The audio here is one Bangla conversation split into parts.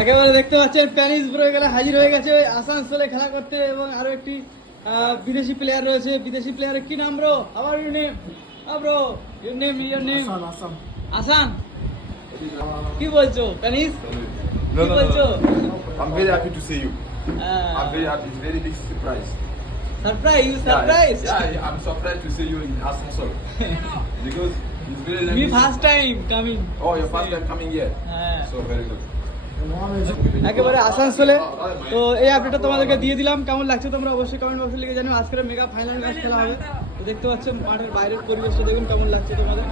একেবারে দেখতে পাচ্ছেন প্যারিস ব্রোয়ে হাজির হয়ে গেছে আসানসোলে খেলা করতে এবং আরও একটি বিদেশি প্লেয়ার রয়েছে। বিদেশি প্লেয়ারের কি নাম ব্রো আবার ইউর আসান কি বলছো? প্যারিস? কি to see you surprise surprise you surprise to see you first time coming হ্যাঁ একেবারে আসানসোলে। তো এই আপডেটটা তোমাদেরকে দিয়ে দিলাম। কেমন লাগছে তোমরা অবশ্যই কমেন্ট বক্সে লিখে জানিও। আজকের মেগা ফাইনাল ম্যাচ খেলা হবে। তো দেখতে পাচ্ছ, মাঠের বাইরের পরিবেশটা দেখুন কেমন লাগছে তোমাদের।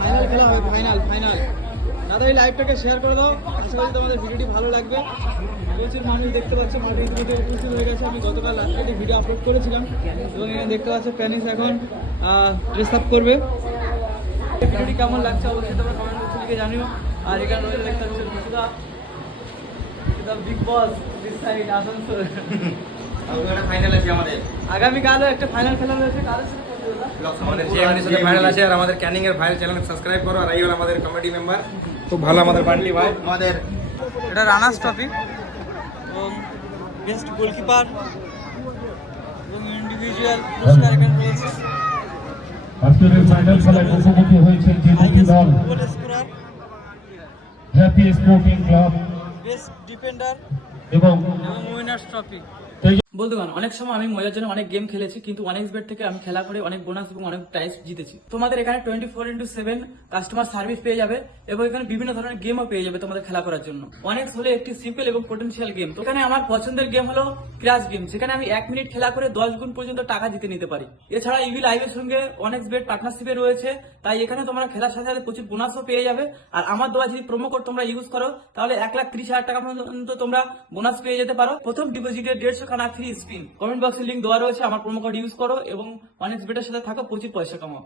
ফাইনাল খেলা হবে ফাইনাল ফাইনাল দাদা, এই লাইভটাকে শেয়ার করে দাও। আশা করি তোমাদের ভিডিওটি ভালো লাগবে। প্রচুর মানুষ দেখতে পাচ্ছ, মাঠে ইতিমধ্যে উপস্থিত হয়ে গেছে। আমি গতকাল রাত্রে একটি ভিডিও আপলোড করেছিলাম। এবং এখানে দেখতে পাচ্ছ প্যানিস এখন ড্রেস আপ করবে। ভিডিওটি কেমন লাগছে অবশ্যই তোমরা কমেন্ট বক্সে লিখে জানিও। আর এখানে রয়েছে, দেখতে পাচ্ছ the big boss this side Asansol. Final আছে আমাদের। আগামীকালও একটা ফাইনাল খেলা রয়েছে কারোর সাথে? আমাদের জিএমডির ফাইনাল আছে আর আমাদের ক্যানিং এর চ্যানেল সাবস্ক্রাইব করো আর এই হলো আমাদের কমিটি মেম্বার খুব ভালো আমাদের বান্ডলি ভাই। আমাদের এটা রানার্স ট্রফি এবং বেস্ট গোলকিপার এবং ইন্ডিভিজুয়াল পুরস্কার এখানে রয়েছে। আজকের ফাইনাল খেলায় মুখোমুখি হয়েছেন যে দুটি দল। Happy sporting club best defender এবং এবং উইনার্স ট্রফি। বন্ধুগণ অনেক সময় আমি মজার জন্য অনেক গেম খেলেছি, কিন্তু অনেক বেট থেকে আমি খেলা করে অনেক বোনাস এবং অনেক প্রাইজ জিতেছি। তোমাদের এখানে twenty four into seven customer service পেয়ে যাবে এবং এখানে বিভিন্ন ধরনের গেমও পেয়ে যাবে তোমাদের খেলা করার জন্য। অনেক হলে একটি সিম্পল এবং পোটেন্সিয়াল গেম তো এখানে আমার পছন্দের গেম হলো ক্রাশ গেম যেখানে আমি এক মিনিট খেলা করে দশ গুণ পর্যন্ত টাকা জিতে নিতে পারি। এছাড়া ইভি লাইভের সঙ্গে অনেক বেট পার্টনারশিপে রয়েছে, তাই এখানে তোমরা খেলার সাথে সাথে প্রচুর বোনাসও পেয়ে যাবে। আর আমার দেওয়া যদি প্রোমো কোড তোমরা ইউজ করো, তাহলে এক লাখ ত্রিশ হাজার টাকা পর্যন্ত তোমরা বোনাস পেয়ে যেতে পারো। প্রথম ডিপোজিটে দেড়শো খানা ফ্রি স্পিন কমেন্ট বক্সে লিঙ্ক দেওয়া রয়েছে, আমার প্রোমো কোড ইউজ করো এবং অনেক বেটার সাথে থাকো, প্রচুর পয়সা কামাও।